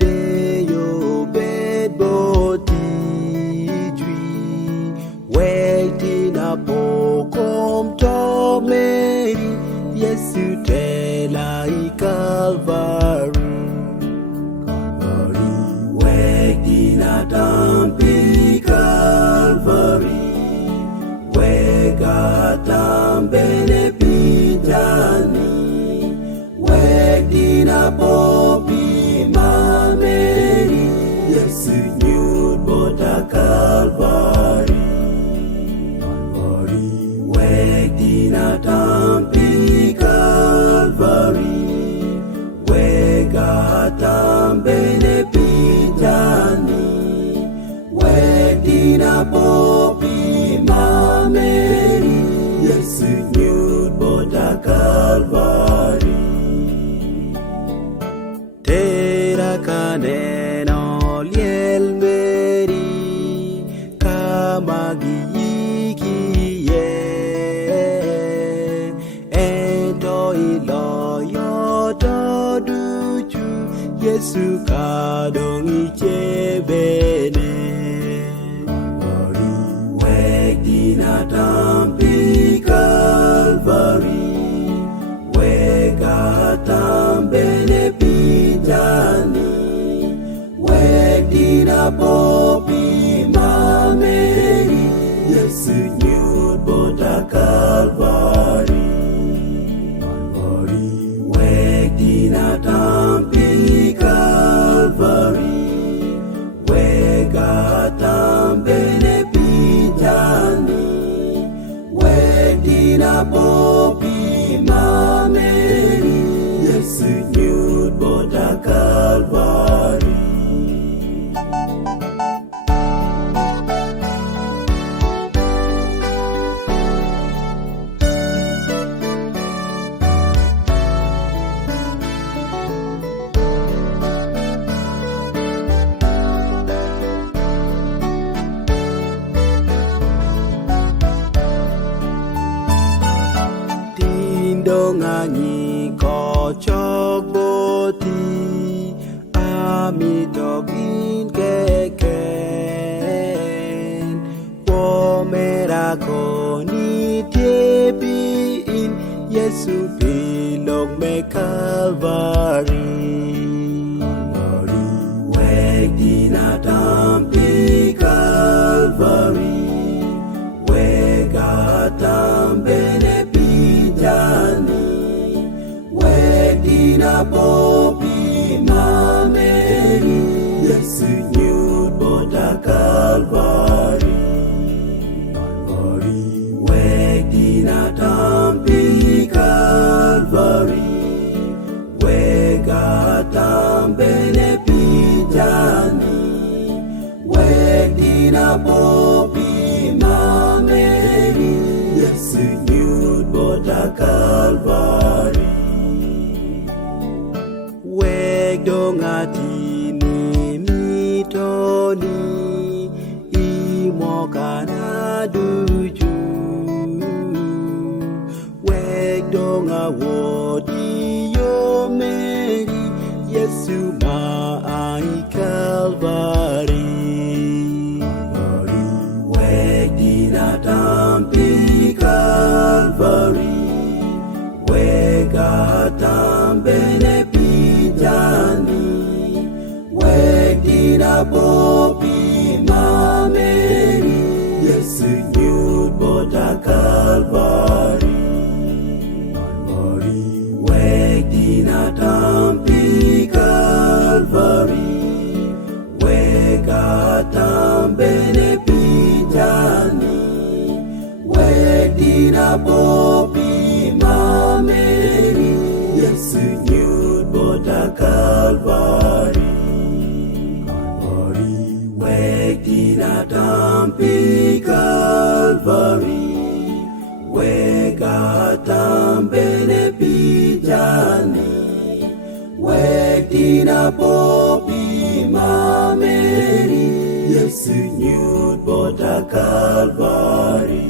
deyo bed body waiting apokom to Mary Yesu tela I Calvary waiting atampi Calvary wekaatambele pitani waiting apopi mameri Yesu nyud bota Calvary Waiting Calvary wekaatambele pitani waiting apopi mameri Yesu nyud bota Calvary Tera kaneno liel Mary kamagi Yesu kadong ichebene waiting atampi Calvary wekaatambele pitani waiting apopi mameri Yesu nyud bota Calvary waiting atampi Calvary wekaatambele pitani waiting apopi mameri Yesu nyud bota Calvary Donganyi ko chogboti amitogin keken pomera ko nitiebi in Yesu pilog me Calvary waiting atampi Calvary wekaatambele pitani waiting apopi mameri Yesu nyud bota Calvary waiting atampi Calvary wekaatambele pitani waiting apopi mameri Yesu nyud bota Calvary Wegdongatini mitoni imokana duju Wegdonga wodi yo Mary Yesu ma I Calvary waiting atampi Calvary wekaatambele pitani waiting apopi mameri Yesu nyud bota Calvary waiting atampi Calvary wekaatambele pitani waiting apopi mameri Yesu nyud bota Calvary waiting atampi Calvary wekaatambele pitani waiting apopi mameri Yesu nyud bota Calvary